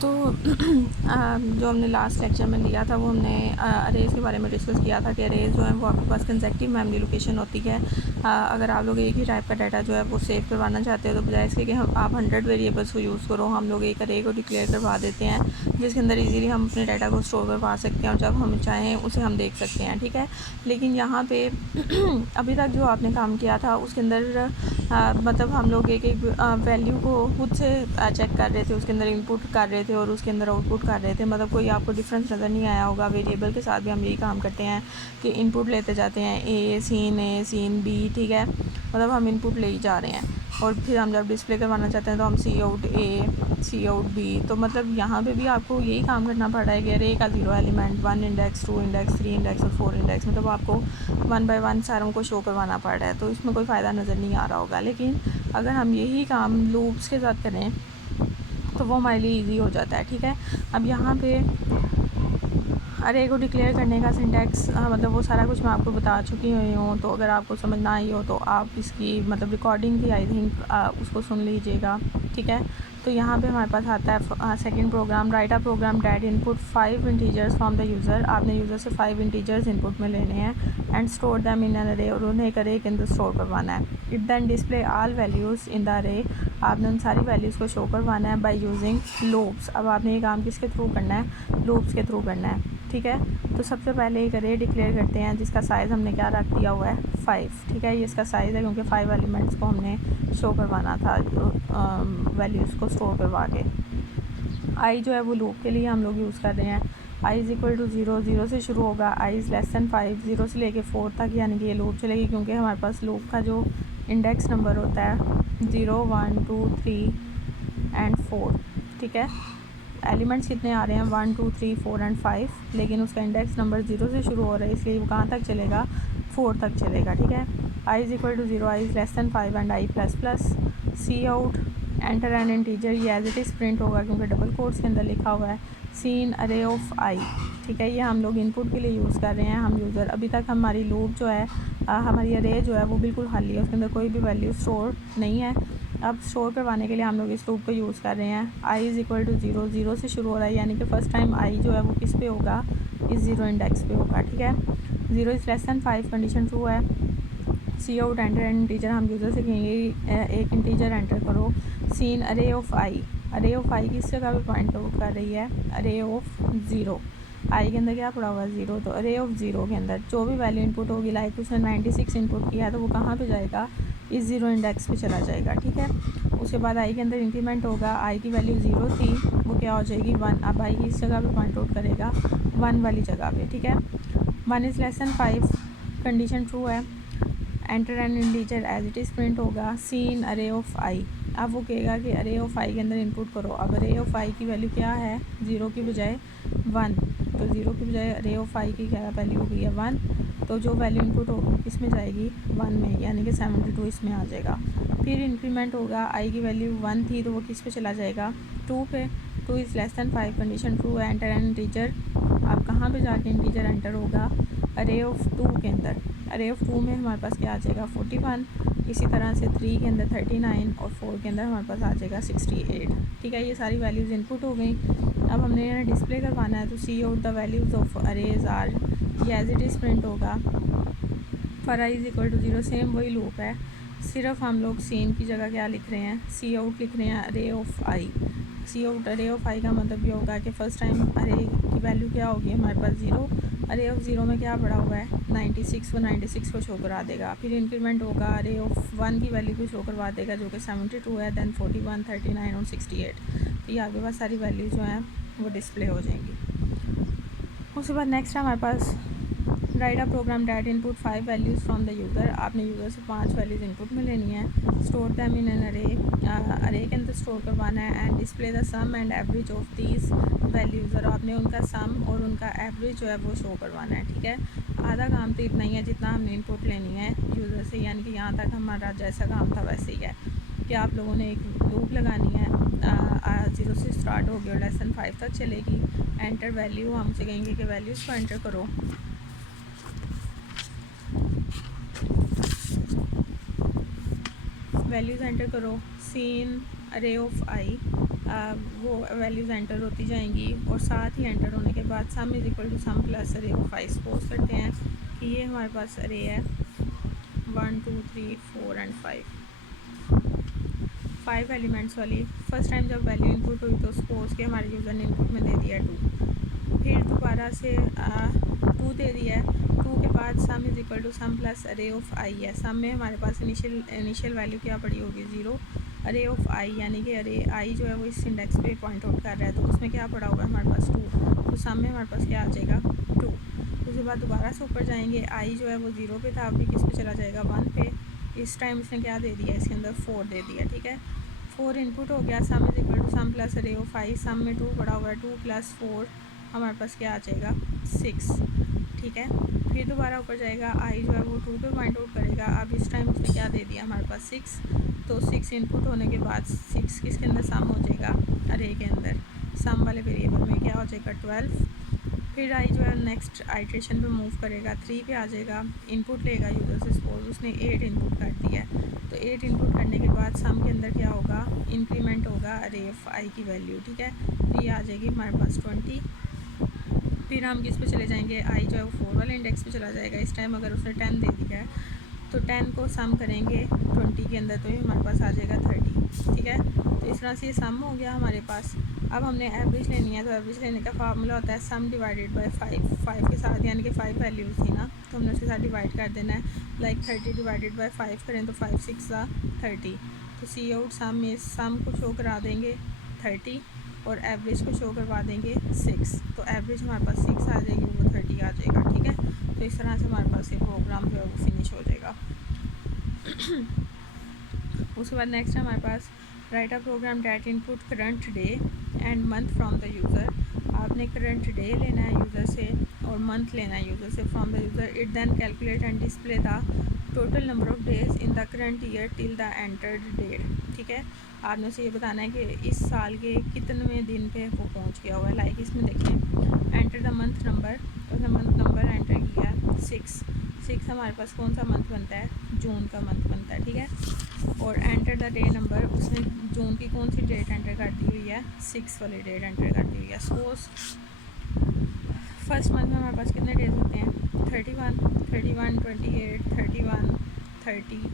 तो जो हमने लास्ट लेक्चर में लिया था वो हमने अरेज़ के बारे में डिस्कस किया था कि अरेज़ जो है वो आपके पास कंसेक्टिव मेमोरी लोकेशन होती है। अगर आप लोग एक ही टाइप का डाटा जो है वो सेव करवाना चाहते हो तो बजाय इसके कि आप 100 वेरिएबल्स को यूज़ करो, हम लोग एक अरे को डिक्लेयर करवा देते हैं जिसके अंदर इजीली हम अपने डाटा को स्टोर करवा सकते हैं और जब हम चाहें उसे हम देख सकते हैं, ठीक है। लेकिन यहाँ पे अभी तक जो आपने काम किया था उसके अंदर मतलब हम लोग एक एक वैल्यू को खुद से चेक कर रहे थे, उसके अंदर इनपुट कर रहे थे और उसके अंदर आउटपुट कर रहे थे। मतलब कोई आपको डिफरेंस नज़र नहीं आया होगा। वेरिएबल के साथ भी हम यही काम करते हैं कि इनपुट लेते जाते हैं ए सीन बी, ठीक है। मतलब हम इनपुट ले ही जा रहे हैं और फिर हम जब डिस्प्ले करवाना चाहते हैं तो हम सी आउट ए, सी आउट बी। तो मतलब यहाँ पे भी आपको यही काम करना पड़ रहा है कि अरे का 0 एलिमेंट, 1 इंडेक्स, 2 इंडेक्स, 3 इंडेक्स और 4 इंडेक्स, मतलब आपको 1 बाय 1 सारों को शो करवाना पड़ रहा है। तो इसमें कोई फ़ायदा नज़र नहीं आ रहा होगा। लेकिन अगर हम यही काम लूप्स के साथ करें तो वो हमारे लिए ईजी हो जाता है, ठीक है। अब यहाँ पे अरे को डिक्लेयर करने का सिंटैक्स मतलब वो सारा कुछ मैं आपको बता चुकी हुई हूँ। तो अगर आपको समझ ना आई हो तो आप इसकी मतलब रिकॉर्डिंग थी आई थिंक, उसको सुन लीजिएगा, ठीक है। तो यहाँ पे हमारे पास आता है second program, write a program that input 5 integers from the user. आपने यूज़र से 5 इंटीजर्स इनपुट में लेने हैं and store them in an array, और उन्हें एक अरे के अंदर स्टोर करवाना है। It then display all values in the अरे, आपने उन सारी वैल्यूज़ को शो करवाना है बाय यूजिंग लूप्स। अब आपने ये काम किसके थ्रू करना है? लूप्स के थ्रू करना है, ठीक है। तो सबसे पहले एक अरे डिक्लेयर करते हैं जिसका साइज़ हमने क्या रख दिया हुआ है 5, ठीक है। ये इसका साइज़ है क्योंकि 5 एलिमेंट्स को हमने शो करवाना था वैल्यूज़ को स्टोर करवा के। आई जो है वो लूप के लिए हम लोग यूज़ कर रहे हैं। आई इज़ इक्वल टू 0, 0 से शुरू होगा। आई इज़ लेस दैन 5, 0 से लेके 4 तक, यानी कि ये लूप चलेगी क्योंकि हमारे पास लूप का जो इंडेक्स नंबर होता है 0, 1, 2, 3 एंड 4, ठीक है। एलिमेंट्स कितने आ रहे हैं 1, 2, 3, 4 एंड 5, लेकिन उसका इंडेक्स नंबर 0 से शुरू हो रहा है इसलिए वो कहाँ तक चलेगा? 4 तक चलेगा, ठीक है। I is equal to 0, I is less than 5 and I plus plus. Cout enter an integer, ये एज इट इज़ प्रिंट होगा क्योंकि डबल कोट्स के अंदर लिखा हुआ है सीन अरे ऑफ आई, ठीक है। ये हम लोग इनपुट के लिए यूज़ कर रहे हैं हम यूज़र। अभी तक हमारी लूप जो है हमारी अरे जो है वो बिल्कुल खाली है, उसके अंदर कोई भी वैल्यू स्टोर नहीं है। अब स्टोर करवाने के लिए हम लोग इस लूप को यूज़ कर रहे हैं। आई इज़ इक्वल टू 0, 0 से शुरू हो रहा है यानी कि फ़र्स्ट टाइम आई जो है वो किस पे होगा? इस 0 इंडेक्स पे होगा, ठीक है। 0 is less than 5, condition true है। Cout enter an integer, हम यूज़र से कहेंगे एक इंटीजर एंटर करो। सीन अरे ऑफ आई, अरे ऑफ आई किस जगह पे पॉइंट आउट कर रही है? अरे ऑफ 0। आई के अंदर क्या पड़ा हुआ है? 0। तो अरे ऑफ 0 के अंदर जो भी वैल्यू इनपुट होगी, लाइक उसने 96 इनपुट किया है तो वो कहाँ पे जाएगा? इस 0 इंडेक्स पे चला जाएगा, ठीक है। उसके बाद आई के अंदर इंक्रीमेंट होगा। आई की वैल्यू 0 थी, वो क्या हो जाएगी 1। अब आई इस जगह पे पॉइंट आउट करेगा 1 वाली जगह पे, ठीक है। 1 is less than 5, condition true है। Enter an integer as it is print होगा सीन अरे ऑफ आई। अब वो कहेगा कि अरे ऑफ आई के अंदर इनपुट करो। अब अरे ऑफ आई की वैल्यू क्या है? 0 की बजाय 1। तो 0 की बजाय अरे ऑफ आई की क्या वैल्यू हो गई है? 1। तो जो वैल्यू इनपुट होगी किस में जाएगी? 1 में, यानी कि 72 इसमें आ जाएगा। फिर इंक्रीमेंट होगा। आई की वैल्यू 1 थी तो वो किस पे चला जाएगा? 2 पे। 2 is less than 5, condition true है। एंटर एन इंटीजर, अब कहाँ पे जाके इंटीजर एंटर होगा? अरे ऑफ 2 के अंदर। अरे ऑफ 2 में हमारे पास क्या आ जाएगा? 41। इसी तरह से 3 के अंदर 39 और 4 के अंदर हमारे पास आ जाएगा 68, ठीक है। ये सारी वैल्यूज़ इनपुट हो गई। अब हमने इन्हें डिस्प्ले करवाना है तो cout the values of arrays are, ये एज इट इज़ प्रिंट होगा। For I is equal to 0, same वही लूप है, सिर्फ हम लोग सीन की जगह क्या लिख रहे हैं? सी आउट लिख रहे हैं अरे ऑफ आई। सी आउट अरे ऑफ आई का मतलब ये होगा कि फ़र्स्ट टाइम अरे की वैल्यू क्या होगी हमारे पास? 0। अरे ऑफ 0 में क्या पड़ा हुआ है? 96, वो 96 को शो करा देगा। फिर इंक्रीमेंट होगा, अरे ऑफ 1 की वैल्यू को शो करवा देगा जो कि 72 है। दैन 41, 39 और 68। तो ये आपके पास सारी वैल्यू जो हैं वो डिस्प्ले हो जाएंगी। उसके बाद नेक्स्ट है हमारे पास write a program that input 5 values from the user. आपने यूज़र से 5 वैल्यूज़ इनपुट में लेनी है। स्टोर दैम इन एन अरे, अरे के अंदर स्टोर करवाना है। And display the sum and average of these values, और आपने उनका सम और उनका एवरेज जो है वो शो करवाना है, ठीक है। आधा काम तो इतना ही है जितना हमने इनपुट लेनी है यूज़र से, यानी कि यहाँ तक हमारा जैसा काम था वैसे ही है कि आप लोगों ने एक लूप लगानी है 0 से स्टार्ट होगी और लेस दैन 5 तक चलेगी। एंटर वैल्यू, हमसे कहेंगे कि वैल्यूज़ को एंटर करो। वैल्यूज़ एंटर करो। सीन अरे ऑफ आई, वो वैल्यूज़ एंटर होती जाएंगी और साथ ही एंटर होने के बाद sum is equal to sum plus array of 5 suppose करते हैं कि ये हमारे पास अरे है 1 2 3 4 एंड 5 एलिमेंट्स वाली। फर्स्ट टाइम जब वैल्यू इनपुट हुई तो सपोज के हमारे यूज़र ने इनपुट में दे दिया 2, फिर दोबारा से 2 दे दिया है। 2 के बाद sum is equal to sum plus array of i है। सम में हमारे पास इनिशियल वैल्यू क्या पड़ी होगी 0, अरे ऑफ आई यानी कि अरे आई जो है वो इस इंडेक्स पे पॉइंट आउट कर रहा है, तो उसमें क्या पड़ा होगा हमारे पास 2, तो सम में हमारे पास क्या आ जाएगा 2। उसके बाद दोबारा से ऊपर जाएंगे, आई जो है वो 0 पे था, अभी किस पे चला जाएगा 1 पे। इस टाइम इसने क्या दे दिया, इसके अंदर 4 दे दिया, ठीक है। 4 इनपुट हो गया, sum is equal to sum plus array of i, sum में 2 पड़ा हुआ है, 2 प्लस 4 हमारे पास क्या आ जाएगा 6, ठीक है। फिर दोबारा ऊपर जाएगा, आई जो है वो 2 पे पॉइंट आउट करेगा, अब इस टाइम उसने क्या दे दिया हमारे पास 6, तो 6 इनपुट होने के बाद 6 किसके अंदर सम हो जाएगा, अरे के अंदर, सम वाले वेरिएबल में क्या हो जाएगा 12। फिर आई जो है नेक्स्ट आइट्रेशन पे मूव करेगा, 3 पे आ जाएगा, इनपुट लेगा यूज़र से, सपोज उसने 8 इनपुट कर दिया है, तो 8 इनपुट करने के बाद सम के अंदर क्या होगा, इंक्रीमेंट होगा अरे ऑफ आई की वैल्यू, ठीक है। तो ये आ जाएगी हमारे पास 20। फिर हम किस पे चले जाएंगे, आई जो है वो 4 वाले इंडेक्स पे चला जाएगा। इस टाइम अगर उसने 10 दे दिया है तो 10 को सम करेंगे 20 के अंदर, तो ये हमारे पास आ जाएगा 30, ठीक है। तो इस तरह से ये सम हो गया हमारे पास। अब हमने एवरेज लेनी है, तो एवरेज लेने का फार्मूला होता है सम डिवाइडेड बाय 5 के साथ, यानी कि 5 वैल्यूज़ थी ना, तो हमने उसके साथ डिवाइड कर देना है। लाइक 30 डिवाइडेड बाय 5 करें तो 5 6 30, तो सी आउट सम में सम को शो करा देंगे 30 और एवरेज को शो करवा देंगे 6, तो एवरेज हमारे पास 6 आ जाएगी, वो 30 आ जाएगा, ठीक है। तो इस तरह से हमारे पास ये प्रोग्राम जो है वो फिनिश हो जाएगा। उसके बाद नेक्स्ट है हमारे पास write a program that input current day and month from the user. आपने करंट डे लेना है यूज़र से और मंथ लेना है यूज़र से from the user. It then calculate and display the total number of days in the current year till the entered date, ठीक है। आपने उसे ये बताना है कि इस साल के कितने दिन पे वो पहुंच गया हुआ है। लाइक इसमें देखें, एंटर द मंथ नंबर, तो उसने मंथ नंबर एंटर किया 6 हमारे पास कौन सा मंथ बनता है, जून का मंथ बनता है, ठीक है। और एंटर द डे नंबर, उसने जून की कौन सी डेट एंटर कर दी हुई है, 6 वाली डेट एंटर कर दी हुई है। सपोज फर्स्ट मंथ में हमारे पास कितने डेज होते हैं 31, 28, 31, 30,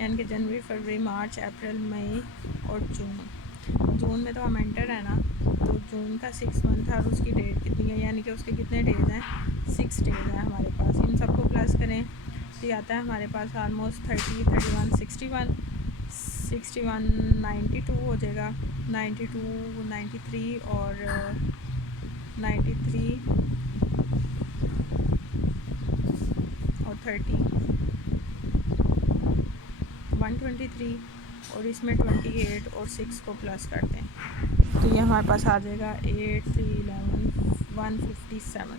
यानी कि जनवरी, फरवरी, मार्च, अप्रैल, मई और जून में तो हम एंटर है ना, तो जून का 6 मंथ है और उसकी डेट कितनी है, यानी कि उसके कितने डेज हैं 6 डेज हैं हमारे पास। इन सबको प्लस करें तो ये आता है हमारे पास ऑलमोस्ट 30, 31, 61, 92 हो जाएगा, 92, 93 और 93 और 30, 123 और इसमें 28 और 6 को प्लस करते हैं तो ये हमारे पास आ जाएगा 8, 3, 11, 157,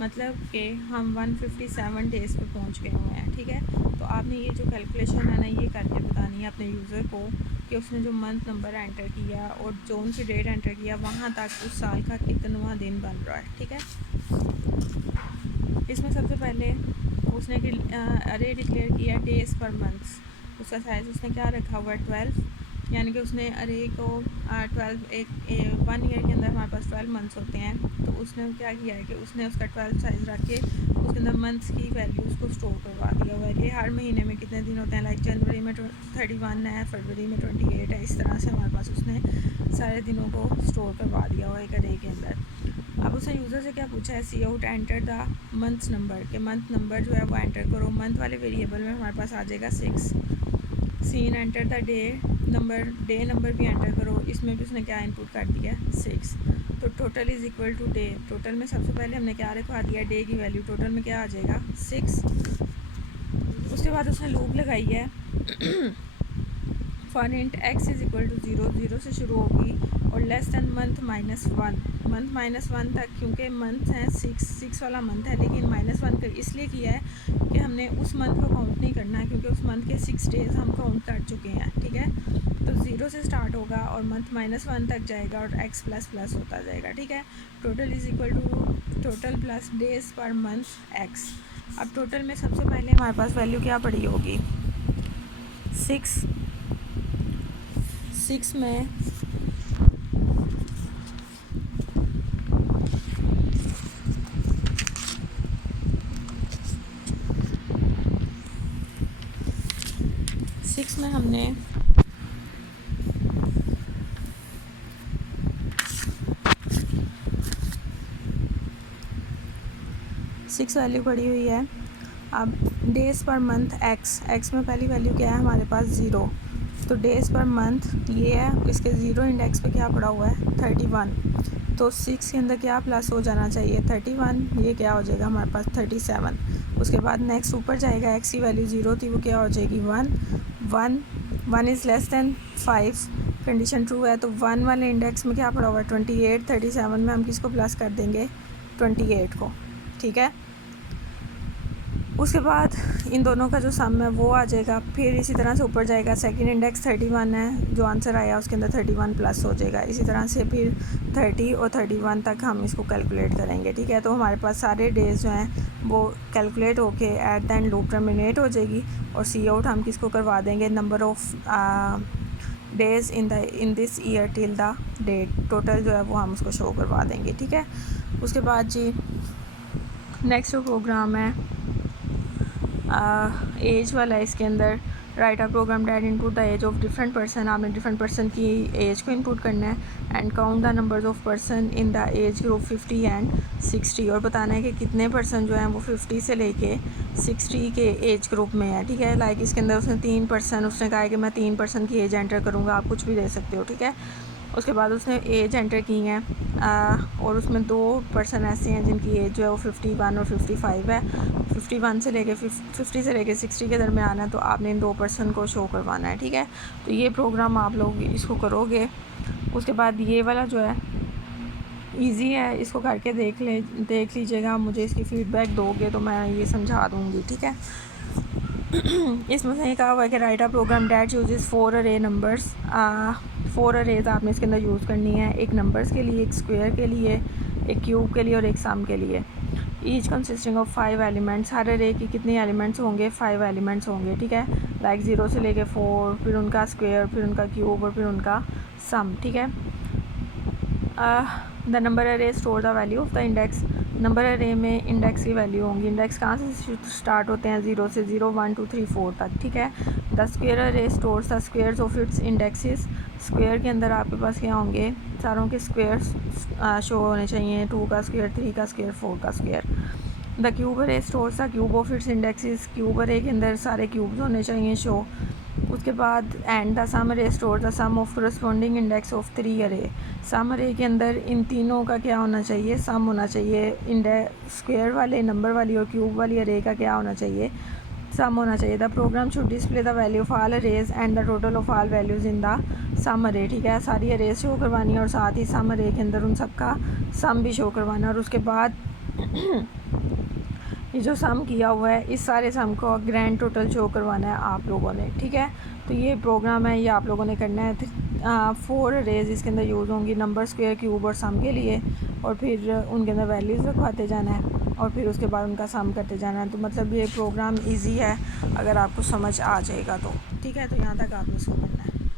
मतलब कि हम 157 डेज़ पे पहुंच गए हुए हैं, ठीक है। तो आपने ये जो कैलकुलेशन है ना, ये करके बतानी है अपने यूज़र को कि उसने जो मंथ नंबर एंटर किया और जोन सी डेट एंटर किया, वहाँ तक उस साल का कितना दिन बन रहा है, ठीक है। इसमें सबसे पहले उसने अरे डिक्लेयर किया डेज़ पर मंथ्स, उसका साइज़ उसने क्या रखा हुआ है 12, यानी कि उसने अरे को 1 ईयर के अंदर हमारे पास 12 मंथ्स होते हैं, तो उसने क्या किया है कि उसने उसका 12 साइज़ रख के उसके अंदर मंथ्स की वैल्यूज़ को स्टोर करवा दिया हुआ है कि हर महीने में कितने दिन होते हैं। लाइक जनवरी में 31 है, फरवरी में 28 है, इस तरह से हमारे पास उसने सारे दिनों को स्टोर करवा दिया हुआ है एक अरे के अंदर। अब उसने यूज़र से क्या पूछा है, cout enter the month's number, के मंथ नंबर जो है वो एंटर करो। मंथ वाले वेरिएबल में हमारे पास आ जाएगा 6। सीन एंटर द डे नंबर भी एंटर करो, इसमें भी उसने क्या इनपुट कर दिया 6। तो total is equal to day, total में सबसे पहले हमने क्या रखवा दिया डे की वैल्यू, टोटल में क्या आ जाएगा 6। उसके बाद उसने लूप लगाई है for int x is equal to 0, 0 से शुरू होगी और लेस दैन मंथ -1, मंथ -1 तक, क्योंकि मंथ है 6 वाला मंथ है, लेकिन -1 कर इसलिए किया है कि हमने उस मंथ को काउंट नहीं करना है, क्योंकि उस मंथ के 6 डेज़ हम काउंट कर चुके हैं, ठीक है। तो 0 से स्टार्ट होगा और मंथ -1 तक जाएगा और x प्लस प्लस होता जाएगा, ठीक है। Total is equal to total plus days per month x। अब टोटल में सबसे पहले हमारे पास वैल्यू क्या पड़ी होगी 6 में इसमें हमने सिक्स वैल्यू पड़ी हुई है। अब डेज़ पर मंथ एक्स में पहली वैल्यू क्या है हमारे पास 0, तो डेज़ पर मंथ ये है, इसके 0 इंडेक्स पे क्या पड़ा हुआ है 31, तो 6 के अंदर क्या प्लस हो जाना चाहिए 31, ये क्या हो जाएगा हमारे पास 37। उसके बाद नेक्स्ट ऊपर जाएगा, एक्स की वैल्यू 0 थी वो क्या हो जाएगी 1 is less than 5, condition true है, तो 1 वाले इंडेक्स में क्या पड़ा हुआ है 28, 37 में हम किसको प्लस कर देंगे 28 को, ठीक है। उसके बाद इन दोनों का जो सम है वो आ जाएगा, फिर इसी तरह से ऊपर जाएगा, सेकंड इंडेक्स 31 है, जो आंसर आया उसके अंदर 31 प्लस हो जाएगा, इसी तरह से फिर 30 और 31 तक हम इसको कैलकुलेट करेंगे, ठीक है। तो हमारे पास सारे डेज़ जो हैं वो कैलकुलेट होके at the end loop terminate हो जाएगी, और सी आउट हम किसको करवा देंगे number of days in this year till the date, total जो है वो हम उसको शो करवा देंगे, ठीक है। उसके बाद जी नेक्स्ट जो प्रोग्राम है एज वाला है, इसके अंदर write a program that input the age of different person, आपने डिफरेंट पर्सन की एज को इनपुट करना है, and count the numbers of person in the age group 50 and 60, और बताना है कि कितने पर्सन जो हैं वो 50 से लेके 60 के एज ग्रुप में है, ठीक है। लाइक इसके अंदर उसने 3 पर्सन, उसने कहा है कि मैं 3 पर्सन की एज एंटर करूँगा, आप कुछ भी दे सकते हो, ठीक है। उसके बाद उसने एज एंटर की है, और उसमें 2 पर्सन ऐसे हैं जिनकी एज जो है वो 51 और 55 है, 51 से लेके 50 से लेके 60 के दरमियान है, तो आपने इन 2 पर्सन को शो करवाना है, ठीक है। तो ये प्रोग्राम आप लोग इसको करोगे। उसके बाद ये वाला जो है इजी है, इसको करके देख लीजिएगा, मुझे इसकी फ़ीडबैक दोगे तो मैं ये समझा दूँगी, ठीक है। इसमें से कहा हुआ है कि write a program that uses 4 array numbers, 4 arrays आपने इसके अंदर यूज़ करनी है, एक नंबर्स के लिए, एक स्क्वायर के लिए, एक क्यूब के लिए और एक सम के लिए। ईच कंसिस्टिंग ऑफ 5 एलिमेंट्स, हर अरे की कितने एलिमेंट्स होंगे 5 एलिमेंट्स होंगे, ठीक है। लाइक 0 से लेके 4, फिर उनका स्क्वायर, फिर उनका क्यूब और फिर उनका सम, ठीक है। द नंबर अरे store the value of the index, number अरे में इंडेक्स की वैल्यू होंगी, इंडेक्स कहाँ से स्टार्ट होते हैं 0 से 0 1 2 3 4 तक, ठीक है। द स्क्वायर अरे stores the squares of its indexes, square के अंदर आपके पास क्या होंगे सारों के स्क्वायर्स शो होने चाहिए, 2 का स्क्वायर, 3 का स्क्वायर, 4 का स्क्वायर। द क्यूब अरे stores the cube of its indexes, cube अरे के अंदर सारे क्यूब्स होने चाहिए शो। उसके बाद and the sum array store the sum of corresponding index of 3 array, सम अरे के अंदर इन तीनों का क्या होना चाहिए सम होना चाहिए, स्क्वायर वाले, नंबर वाली और क्यूब वाली अरे का क्या होना चाहिए सम होना चाहिए। The program should display the value of all arrays and the total of all values in the sum array, ठीक है। सारी अरेज शो करवानी है और साथ ही सम अरे के अंदर उन सब का सम भी शो करवाना है, और उसके बाद ये जो सम किया हुआ है इस सारे सम को ग्रैंड टोटल शो करवाना है आप लोगों ने, ठीक है। तो ये प्रोग्राम है, ये आप लोगों ने करना है। 4 अरेज इसके अंदर यूज़ होंगी, नंबर, स्क्वायर, क्यूब और सम के लिए, और फिर उनके अंदर वैल्यूज़ रखवाते जाना है और फिर उसके बाद उनका सम करते जाना है। तो मतलब ये प्रोग्राम इजी है अगर आपको समझ आ जाएगा तो, ठीक है। तो यहाँ तक आपने इसको करना है।